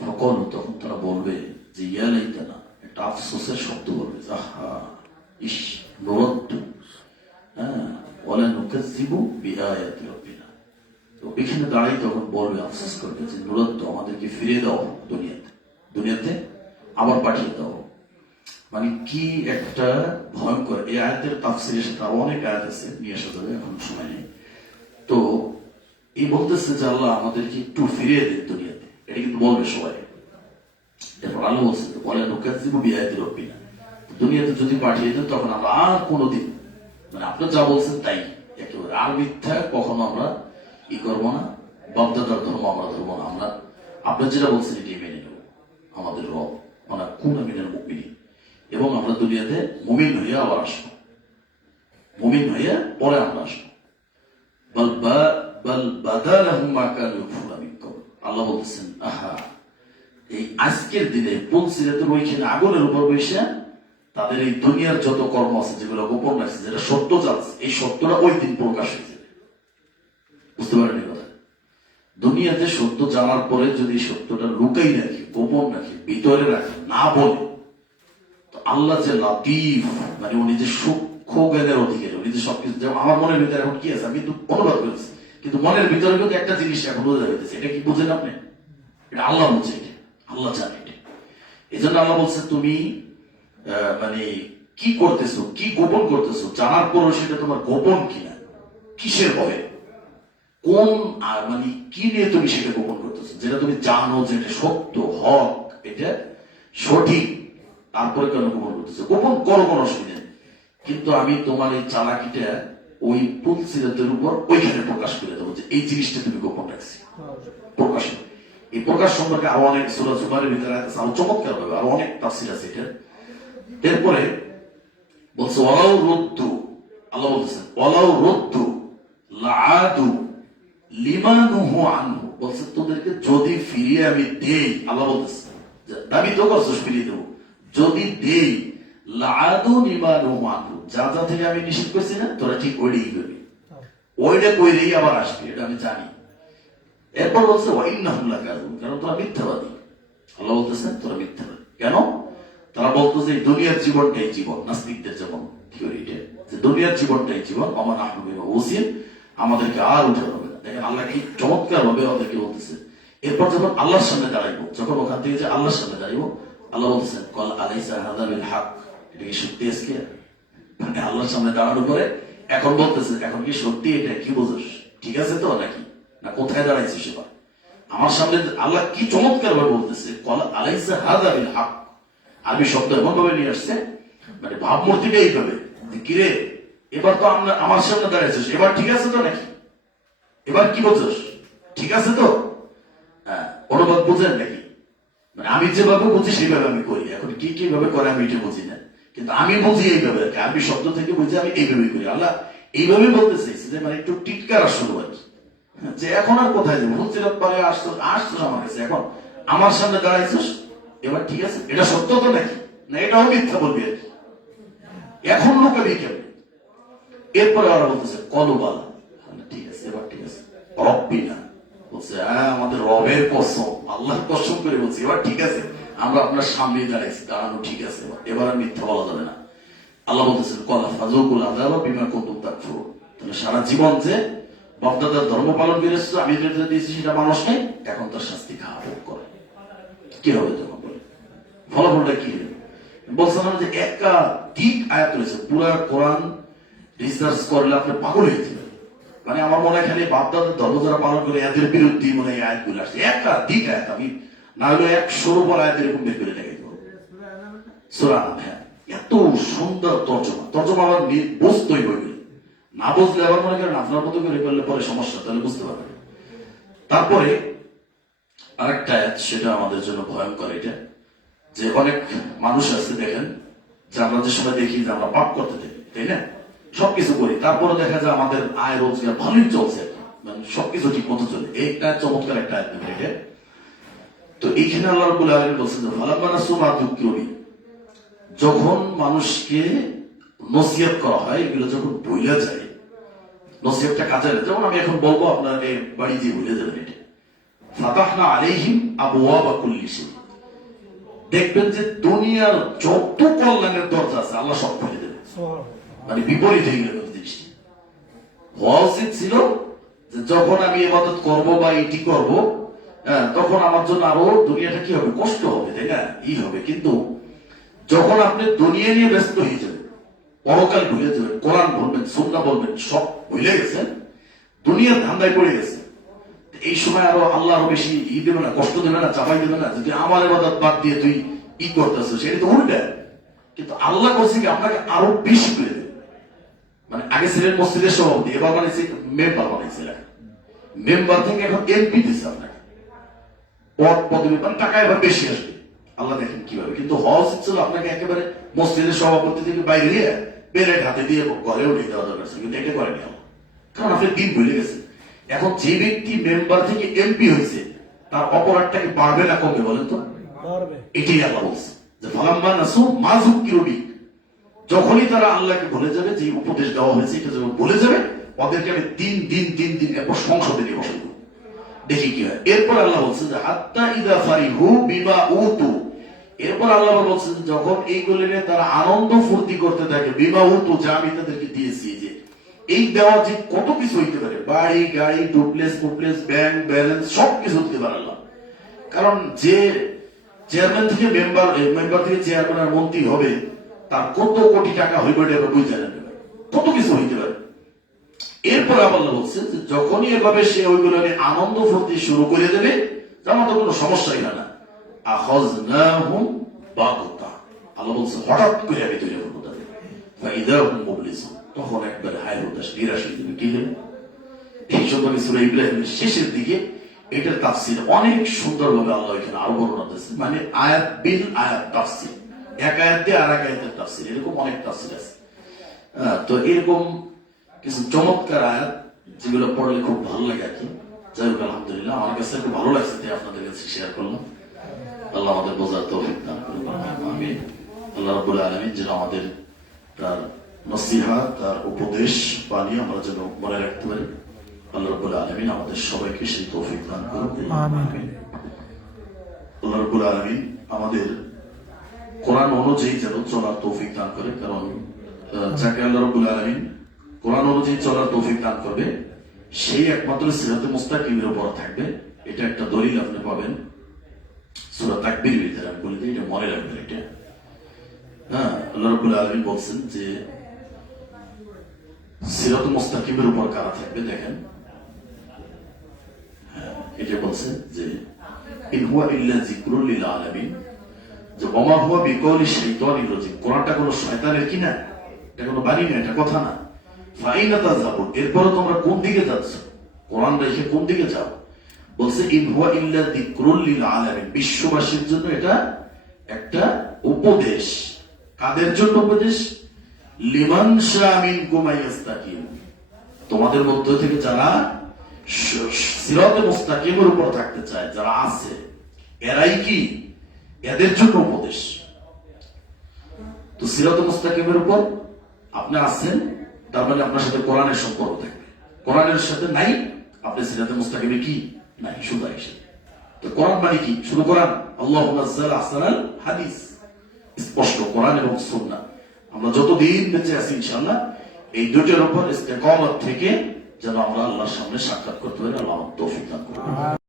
ফকলু, তখন তারা বলবে যে ইয়া লাইতানা, একটা আফসোসের শব্দ বলবে, আহা ইস, নুরাদ্দু, হ্যাঁ, ওয়ালা নুকাজ্জিবু বিআয়াতি রাব্বিনা। তো এখানে দাঁড়াই তখন বলবে, আফসোস করবে যে নুরাদ্দু, আমাদেরকে ফিরিয়ে দাও দুনিয়াতে আবার পাঠিয়ে দাও। মানে কি একটা ভয়ঙ্কর। এই আয়াতের তাফসীরের সাথে আরো অনেক আয়াত আছে, নিয়ে আসা যাবে, এখন সময় নেই। তো এই বলতেছে যে আল্লাহ আমাদেরকে একটু ফিরিয়ে দেন দুনিয়াতে, এটা কিন্তু বলবে সবাই। এরপর আল্লাহ বলছে বলে নুকাজ্জিবু বিআয়াতি রাব্বিনা, দুনিয়াতে যদি পাঠিয়ে দেন তখন আমরা আর কোনোদিন, মানে আপনার যা বলছেন তাই একেবারে, আর মিথ্যা কখনো আমরা ই করবো না, বাপদাদার ধর্ম আমরা ধরবো না, আমরা আপনার যেটা বলছেন এটি মেনে নেব, আমাদের রব মানে কোন মিনের মুমিনিন, এবং আমরা দুনিয়াতে মুমিন হইয়া আবার আসবো, মুমিন হইয়া পরে আমরা আসবো। আল্লাহ বলতেছেন, আহা, এই আজকের দিনে পুলসিরাতের ওইখানে আগুনের উপর বসে তাদের এই দুনিয়ার যত কর্ম আছে, যেগুলো গোপন রাখছে, যেটা সত্য জানছে, এই সত্যটা ওই দিন প্রকাশ হয়ে যাবে। বুঝতে পারেন কথা? দুনিয়াতে সত্য জানার পরে যদি সত্যটা লুকাই রাখি, গোপন রাখি, ভিতরে রাখি, না বলে, তো আল্লাহ যে লাতিফ, মানে উনি যে সূক্ষ্ম জ্ঞানের অধিকারী, উনি যে সবকিছু, যেমন আমার মনের ভিতরে এখন কি আছে আমি কিন্তু অনুভব করেছি, কিন্তু মনের ভিতরে কিন্তু একটা জিনিস এখন বোঝা যাইতেছে, এটা কি বুঝেন আপনি? এটা আল্লাহ বুঝে, এটা আল্লাহ জানে। এটা এই জন্য আল্লাহ বলছে, তুমি মানে কি করতেছো, কি গোপন করতেছো, জানার পরও সেটা তোমার গোপন কিনা, কিসের ভয়ে, কোন মানে কি নিয়ে তুমি সেটা গোপন করতেছো, যেটা তুমি জানো যে এটা সত্য, হক, এটা সঠিক, তারপরে কেন গোপন করতেছো? গোপন করো, কোনো অসুবিধা নেই, কিন্তু আমি তোমার এই চালাকিটা ওই পুলসিরাতের উপর ওইখানে প্রকাশ করে দেবো যে এই জিনিসটা তুমি গোপন রাখছি। প্রকাশ, এই প্রকাশ সম্পর্কে আরো অনেক সূরা জুমারের ভিতরে আরো চমৎকার ভাবে আরো অনেক তাফসীর আছে এটা। এরপরে বলছে ওয়ালাউ রুদ্দু, আল্লাহ বলতেছেন ওয়ালাউ রুদ্দু লাআদু লিমা নুহু আনহু, বলছে তোদেরকে যদি ফিরিয়ে আমি দেই, আল্লাহ বলতেছে দাবি তো করছিস ফিরিয়ে দেবো, যদি দেই লাআদু লিমা নুহু আনহু, যা যা থেকে আমি নিষেধ করছি না, তোরা ঠিক ওইটাই করবি, ওইটা কইলেই আবার আসবি, এটা আমি জানি। এরপর বলছে ওয়াইন্নাহুম লাকাযিবুন, কারণ তোরা মিথ্যাবাদী। আল্লাহ বলতেছেন তোরা মিথ্যাবাদী কেন? তারা বলতো যে দুনিয়ার জীবনটাই জীবন, নাস্তিকদের যেমন থিওরিটা, যে দুনিয়ার জীবনটাই জীবন, আমার ওসিন, আমাদেরকে আর উঠে হবে না। দেখেন আল্লাহ কি চমৎকার ভাবে ওদেরকে বলতেছে। এরপর যখন আল্লাহর সামনে দাঁড়াইবো, যখন ওখান থেকে যে আল্লাহর সামনে দাঁড়াইবো, আল্লাহ বলতেছেন কল আলাইসা হাযা বিল হক, এটা কি সত্যি? আজকে মানে আল্লাহর সামনে দাঁড়ানোর পরে এখন বলতেছে, এখন কি সত্যি? এটা কি বুঝোস? ঠিক আছে তো নাকি, না কোথায় দাঁড়াইছিস এবার আমার সামনে? আল্লাহ কি চমৎকার ভাবে বলতেছে, কল আলাইসা হাযা বিল হক, আরবি শব্দ এমন ভাবে নিয়ে আসছে, মানে ভাবমূর্তিটা এইভাবে, কিরে এবার তো আমার সামনে দাঁড়াইছিস, এবার ঠিক আছে তো নাকি, এবার কি বলছিস, ঠিক আছে তো? হ্যাঁ, অনুবাদ বুঝেন নাকি? মানে আমি যেভাবে বুঝি সেইভাবে আমি করি, এখন কি কিভাবে করে আমি এটা বুঝি না, কিন্তু আমি বুঝি এইভাবে, আরবি শব্দ থেকে বুঝি আমি এইভাবেই করি। আল্লাহ এইভাবে বলতে চাইছে যে মানে একটু টিটকার শুরু আর কি, যে এখন আর কোথায় যাবো, হুজরাত পারে আসছিস আমার কাছে, এখন আমার সামনে দাঁড়াইছিস, এবার ঠিক আছে, এটা সত্য তো নাকি, না এটাও মিথ্যা বলবি আর কি, এখন লোকাবি কেমন? এরপরে ওরা বলতেছে কলবালা, ঠিক আছে এবার ঠিক আছে, রব্বি না, বলছে হ্যাঁ আমাদের রবের কসম, আল্লাহর কসম করে বলছি এবার ঠিক আছে, আমরা আপনার সামনে দাঁড়াইছি, দাঁড়ানো ঠিক আছে, এবার আর মিথ্যা বলা যাবে না। আল্লাহ বলতেছেন কলা ফাজুকুল আযাবা বিমা কুনতুম তাকফুরুন, তাহলে সারা জীবন যে বাপদাদার ধর্ম পালন করে এসেছো, আমি যেটা দিয়েছি সেটা মানুষকে, এখন তার শাস্তি খাওয়া ভোগ করে। কি হবে তখন বলে, ফলাফলটা কি হবে? বলছিলাম যে একাধিক আয়াত রয়েছে, পুরা কোরআন রিসার্চ করলে আপনি পাগল হয়ে যাবেন। মানে আমার মনে হয় খালি বাপদাদার ধর্ম যারা পালন করে এদের বিরুদ্ধে মনে হয় আয়াতগুলো আসছে, একাধিক আয়াত, আমি না হলে 100-র উপর আয়াত এরকম বের করে দেখাই দেবো। সূরা নাম, হ্যাঁ, এত সুন্দর তর্জমা আবার বুঝতেই হইবে, না বুঝলে আবার মনে করেন আপনার মতো করে করলে পরে সমস্যা, তাহলে বুঝতে পারবেন। তারপরে আরেকটা আয়াত, সেটা আমাদের জন্য ভয়ঙ্কর, এটা যে অনেক মানুষ আছে দেখেন, যে আমরা যে সময় দেখি যে আমরা পাপ করতে থাকি, তাই না, সবকিছু করি, তারপরে দেখা যায় আমাদের আয় রোজগার ভালোই চলছে, মানে সবকিছু ঠিক মতো চলে, এইটা চমৎকার একটা আয়াত এটা। তো এইখানে আল্লাহ রাব্বুল আলামিন বলছেন যে ফালাম্মা নাসু মা যুকিরু বিহি, যখন মানুষকে নসিহত করা হয়, এগুলো যখন ভুলে যায়, নসিহতটা কাজে লাগে, যেমন আমি এখন বলবো আপনার বাড়ি দিয়ে ভুলে যাবেন এটা, ফাতাহনা আলাইহিম আবওয়াবা কুল্লি শাই। দেখবেন যে দুনিয়ার যত কল্যাণের দরজা আছে আল্লাহ সব খুলে দেবে। মানে বিপরীত হয়ে গেল জিনিসটা। হওয়া উচিত ছিল যে যখন আমি ইবাদত করব বা এটি করব, তখন আমার জন্য আরো দুনিয়াটা কি হবে, কষ্ট হবে, তাই না, ই হবে। কিন্তু যখন আপনি দুনিয়া নিয়ে ব্যস্ত হয়ে যাবেন, পরকাল ভুলে যাবেন, কোরআন বলবেন, সুন্নাহ বলবেন, সব ভুলে গেছেন, দুনিয়ার ধান্দায় পড়ে গেছে, এই সময় আরো আল্লাহ আরো বেশি ই দেবে না, কষ্ট দেবে না, চাপাই দেবে না, যদি আমার ইবাদত বাদ দিয়ে তুই ই করতেছ, সেটা তো উল্টা। কিন্তু আল্লাহ করছে কি আপনাকে আরো বেশি করে দেবে। মানে আগে ছিলেন মসজিদের সভাপতি, এবার বানাইছে মেম্বার, বানাইছে মেম্বার থেকে এখন এমপি দিচ্ছে আপনাকে, পদ পদবি, মানে টাকা এবার বেশি আসবে। আল্লাহ দেখেন কিভাবে। কিন্তু হওয়া উচিত ছিল আপনাকে একেবারে মসজিদের সভাপতি থেকে বাইরে গিয়ে বেলেট হাতে দিয়ে ঘরে উঠে দেওয়া দরকার ছিল, কিন্তু এটা করেনি আল্লাহ, কারণ আপনি দিন ভুলে গেছেন। এখন যে ব্যক্তি মেম্বার থেকে এমপি হয়েছে তার অপরাধটা কি বাড়বে না কমবে বলেন তো? এটাই আল্লাহ বলছে যে ফালাম্মা নাসু মা যুক্কিরু বিহি, যখনই তারা আল্লাহকে ভুলে যাবে, যে উপদেশ দেওয়া হয়েছে এটা যখন ভুলে যাবে, ওদেরকে আমি দিন দিন দিন দিন এরপর সংসদে নিয়ে বসাই দেব, দেখি কি হয়। এরপর আল্লাহ বলছে যে হাত্তা ইদা ফারিহু বিমা উতু, এরপর আল্লাহ বলছে যখন এইগুলো নিয়ে তারা আনন্দ ফুর্তি করতে থাকে, বিমা উতু, যা আমি তাদেরকে দিয়েছি, যে এই দেওয়া যে কত কিছু হইতে পারে, বাড়ি গাড়ি ডুপ্লেস ফুপ্লেস ব্যাংক ব্যালেন্স সবকিছু হতে পারে আল্লাহ। কারণ যে চেয়ারম্যান থেকে মেম্বার, মেম্বার থেকে চেয়ারম্যান আর মন্ত্রী হবে, তার কত কোটি টাকা হইবে এটা বুঝে যাবে, কত কিছু হইতে পারে। এরপর আল্লাহ বলছে যে যখনই এভাবে সে ওইগুলো নিয়ে আনন্দ ফুর্তি শুরু করে দেবে, আমার তো কোনো সমস্যাই হয় না। আখাযনাহুম বাগতা, আল্লাহ বলছে হঠাৎ করে আমি তৈরি করবো তাদের, ফাইদাহুম মুবলিসুন, তখন একবারে হায় হতাশ নিরাশ হয়ে যাবে। কি হবে এই সম্পর্কে সূরা ইব্রাহিমের শেষের দিকে এটার তাফসীর অনেক সুন্দরভাবে আল্লাহ এখানে আরো বর্ণনা দিয়েছেন। মানে আয়াত বিল আয়াত তাফসীর, এক আয়াত দিয়ে আর এক আয়াতের তাফসীর, এরকম অনেক তাফসীর আছে। তো এরকম কিছু চমৎকার আয়াত যেগুলো পড়লে খুব ভালো লাগে আর কি। যাই হোক, আলহামদুলিল্লাহ আমার কাছে খুব ভালো লাগছে, তাই আপনাদের কাছে শেয়ার করলাম। আল্লাহ আমাদের বোঝার তৌফিক দান করুন, আমিন। আল্লাহ রাব্বুল আলামিন যেন আমাদের তার নসিহত, তার উপদেশ বাণী আমরা যেন মনে রাখতে পারি। আল্লাহ রাব্বুল আলামিন আমাদের সবাইকে সেই তৌফিক দান করুন, আমিন। আল্লাহ রাব্বুল আলামিন আমাদের কোরআন অনুযায়ী যেন চলার তৌফিক দান করে, কারণ যাকে আল্লাহ রাব্বুল আলামিন কোরআন অনুযায়ী চলার তৌফিক দান করবে সেই একমাত্র সিরাতে মুস্তাকিমের উপর থাকবে। এটা একটা দলিল আপনি পাবেন সূরা তাকবীর ভিতরে, আমি বলি এটা মনে রাখবেন। এটা আল্লাহ রাব্বুল আলামিন বলছেন যে সিরাতে মুস্তাকিমের উপর কারা থাকবে, দেখেন এটা বলছে যে ইন হুয়া ইল্লা যিকরুল লিল আলামিন, যে ওমা হুয়া বিকওলি শাইতানির রাজিম, কোরআনটা কোনো শয়তানের কি না, এটা কোনো বাণী না, এটা কথা না। ফাইনা তাযহাবুন, এরপর তোমরা কোন দিকে যাচ্ছ, কোরআন রেখে কোন দিকে যাও? বলছে ইন হুয়া ইল্লা যিকরুল লিল আলামিন, বিশ্ববাসীর জন্য এটা একটা উপদেশ। কাদের জন্য উপদেশ? লিমান শাআ মিনকুম আইয়াস্তাকিম, তোমাদের মধ্য থেকে যারা সিরাতে মুস্তাকিমের উপর থাকতে চায়, যারা আছে, এরাই কি, এদের জন্য উপদেশ। তো সিরাতে মুস্তাকিমের উপর আপনি আছেন, তার মানে আপনার সাথে কোরআনের সম্পর্ক থাকবে। কোরআনের সাথে নাই, আপনি সিরাতে মুস্তাকিমে কি নাই, শুধু আইসে। তো কোরআন মানে কি? শুধু কোরআন, আল্লাহু নাযালা আহসানাল হাদিস, স্পষ্ট কোরআন এবং সুন্নাহ। আমরা যতদিন বেঁচে আছি ইনশাআল্লাহ এই দুটোর উপর ইস্তেকামত থেকে যেন আমরা আল্লাহর সামনে সাক্ষাৎ করতে পারি। আল্লাহ তৌফিক দান করুন।